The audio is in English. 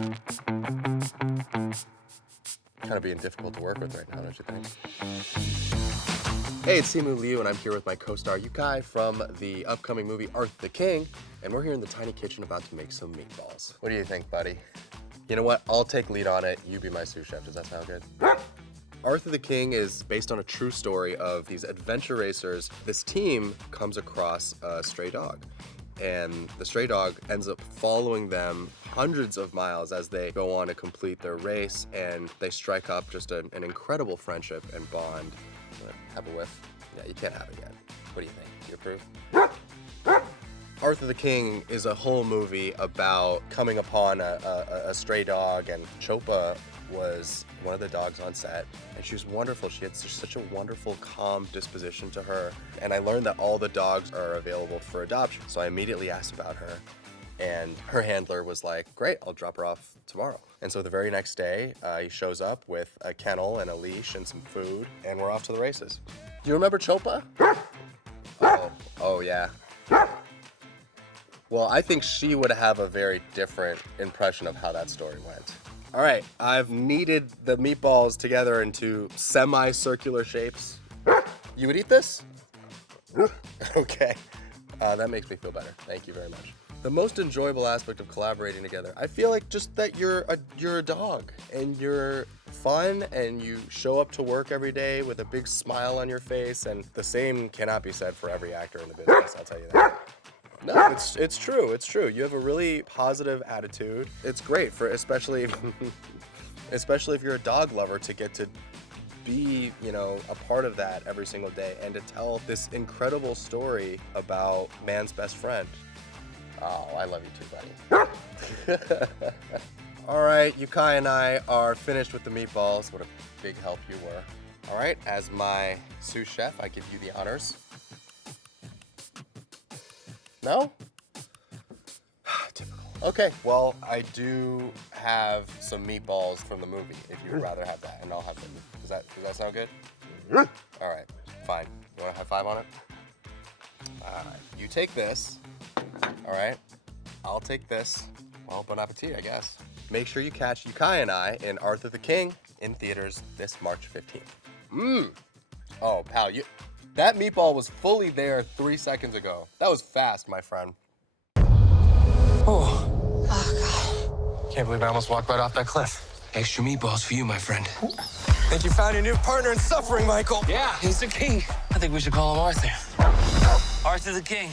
Kind of being difficult to work with right now, don't you think? Hey, it's Simu Liu, and I'm here with my co-star Yukai from the upcoming movie Arthur the King, and we're here in the tiny kitchen about to make some meatballs. What do you think, buddy? You know what? I'll take lead on it. You be my sous chef. Does that sound good? Arthur the King is based on a true story of these adventure racers. This team comes across a stray dog, and the stray dog ends up following them hundreds of miles as they go on to complete their race, and they strike up just an incredible friendship and bond. Have a whiff? Yeah, you can't have it yet. What do you think? Do you approve? Arthur the King is a whole movie about coming upon a stray dog, and Chopa was one of the dogs on set, and she was wonderful. She had such a wonderful, calm disposition to her, and I learned that all the dogs are available for adoption, so I immediately asked about her, and her handler was like, great, I'll drop her off tomorrow. And so the very next day, he shows up with a kennel and a leash and some food, and we're off to the races. Do you remember Chopa? Oh yeah. Well, I think she would have a very different impression of how that story went. All right, I've kneaded the meatballs together into semi-circular shapes. You would eat this? Okay, that makes me feel better. Thank you very much. The most enjoyable aspect of collaborating together, I feel like just that you're a dog, and you're fun, and you show up to work every day with a big smile on your face, and the same cannot be said for every actor in the business, I'll tell you that. No, it's true, it's true. You have a really positive attitude. It's great for especially if you're a dog lover to get to be, you know, a part of that every single day and to tell this incredible story about man's best friend. Oh, I love you too, buddy. All right, Yukai and I are finished with the meatballs. What a big help you were. All right, as my sous chef, I give you the honors. No? Typical. Okay, well, I do have some meatballs from the movie, if you would rather have that, and I'll have them. Does that sound good? All right, fine. You want a high five on it? All right, you take this, all right? I'll take this. Well, bon appetit, I guess. Make sure you catch Yukai and I in Arthur the King in theaters this March 15th. Oh, pal, that meatball was fully there 3 seconds ago. That was fast, my friend. Oh, God. Can't believe I almost walked right off that cliff. Extra meatballs for you, my friend. Think you found your new partner in suffering, Michael. Yeah, he's the king. I think we should call him Arthur. Arthur the King.